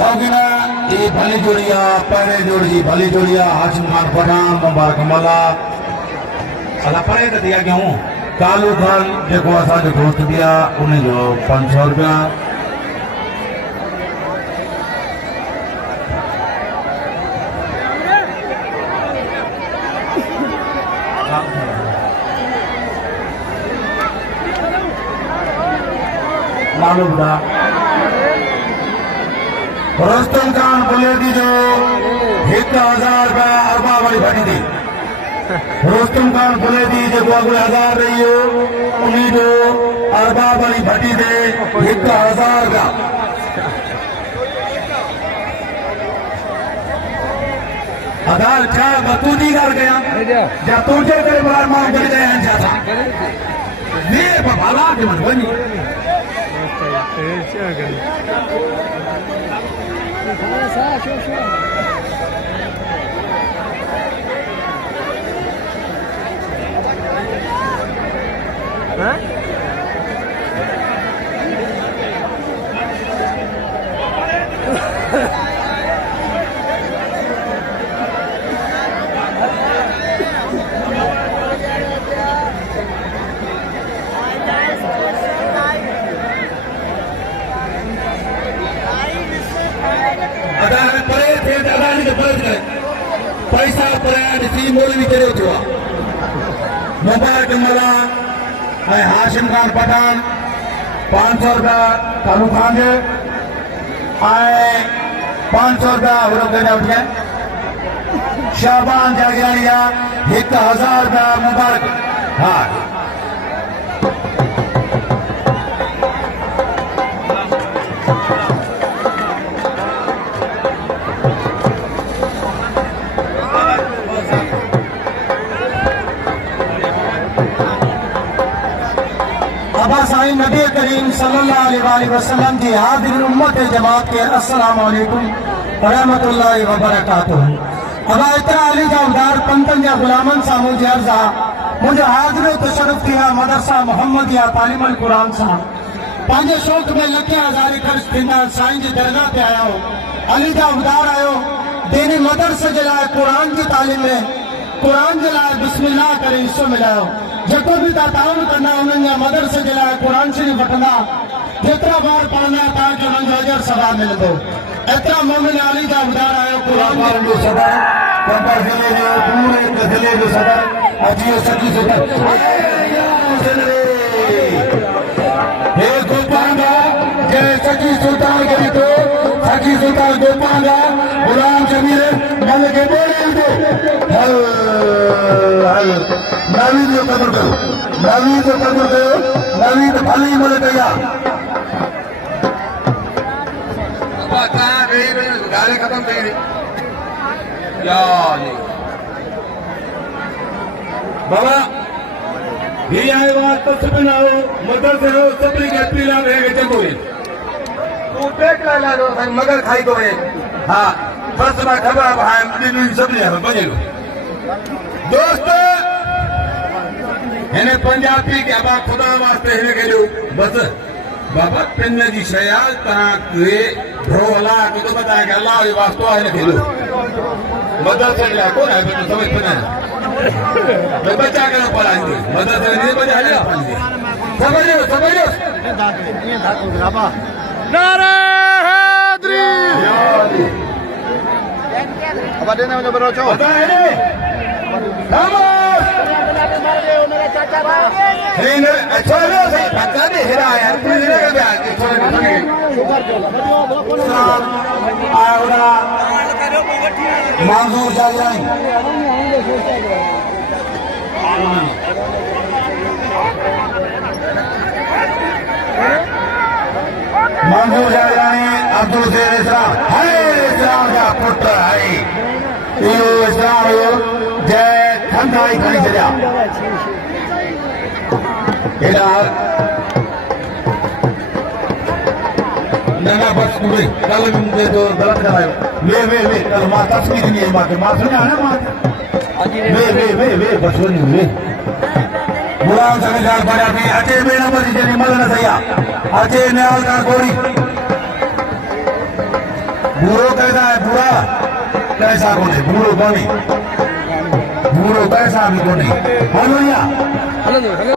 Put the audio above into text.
शौकीना ये भली जोड़िया पहले जोड़ी भली जोड़िया हाशिम खान पठान मुबारक मल्ला अला परे त दिया क्यों कालू खान जेको असांजो दोस्त दिया उन जो 500 रुपया मालूम था रोस्तम खान बुलेटी जो 1000 रुपया अरबा वाली भटी थी रोस्तम खान बुलेटी जो अगले 1000 रही हो उन्हीं जो अरबा वाली भटी थे 1000 का आधार क्या बतू नहीं कर गया जा तुझे करे बार मां बढ़ गया जाता ये भला के मन बनी पैसा पराया मोली करे हुआ मुबारक मल्ला हाशिम खान पठान 500 रुपया कालू खान जे 500 रुपया उठ गए शाहबान जागियानिया 1000 रुपया मुबारक हाँ साईं नबी करीम सल्लल्लाहु अलैहि वसल्लम की हाजिर उम्मत जमात के अस्सलाम वालेकुम व रहमतुल्लाहि व बरकातुहू। अब इतना अली जा उदार पंतन जा गुलामन सा मुझे अर्जा मुझे हाजिर तशरफ किया मदरसा मोहम्मदिया तालीमुल कुरान सा पांचे शौक में लखे हज़ारी खर्च थींदा साईं जी दरगाह पे आया हो अली जा उदार आयो दीनी मदरसे जे लाइ कुरान की तालीम में कुरान जे लाइ बिस्मिल्लाह करे हिस्सो मिलायो जेको भी ताउन करना उन्हें मदरसे जे लाइ कुरान शरीफ वठंदा जेतिरा बार पढ़ना ताकि उन्हनि जो अजर सवाब मिलंदो एतिरा मोमिन अली जा उदार आयो कुरान जो सदर कंबर जिले जो पूरे जिले जो सदर अजियो सची सदर हे गोपांगा जय सची सुल्तान के तो सची सुल्तान गोपांगा गुलाम जमीर मल के बोले दो हल हल नवी जो कदर करो नवी तो भली बोले गया गाली खत्म करी बाबा ये आए बात तो सब ना हो मदरसे हो सबरी के पीला रहेगा चलो तू देख ला लो मगर खाई को है हाँ बस मैं खबर भाई मदीनु सब ले बजे लो दोस्तों इन्हें पंजाबी के अब खुदा वास्ते इन्हें के जो बस बाबा पिन जी शयाल ताके भरोला की तो बता के अल्लाह के वास्ते इन्हें खेलो मदरसे ला कौन है तो समझ पना मैं बच्चा के पढ़ाएंगे मदरसे नहीं बजा लिया समझ लो नारे हैदरी अब देने में बरो चो बता है मेरा चाचा था अच्छा पता नहीं हेरा यार पूरी जगह पे आके छोड़ मंजूर जाई मंजूर जाई अब्दुल शेर इस्लाम है इस्लाम का पुत्र है यो इस्लाम जय खंडाई खड़ी चलिया इधर नना बस पूरे कल मुझे तो गलत करायो वे कल मां तस्वीर नहीं है मां सुना ना मां वे बस वे मुराद सरकार बड़ा के अचे बेना बदी जने मल न सया अचे न्याल का गोरी बूढ़ो कैसा है बुरा कैसा को नहीं बूढ़ो को नहीं बूढ़ो कैसा भी को नहीं। हाँ भैया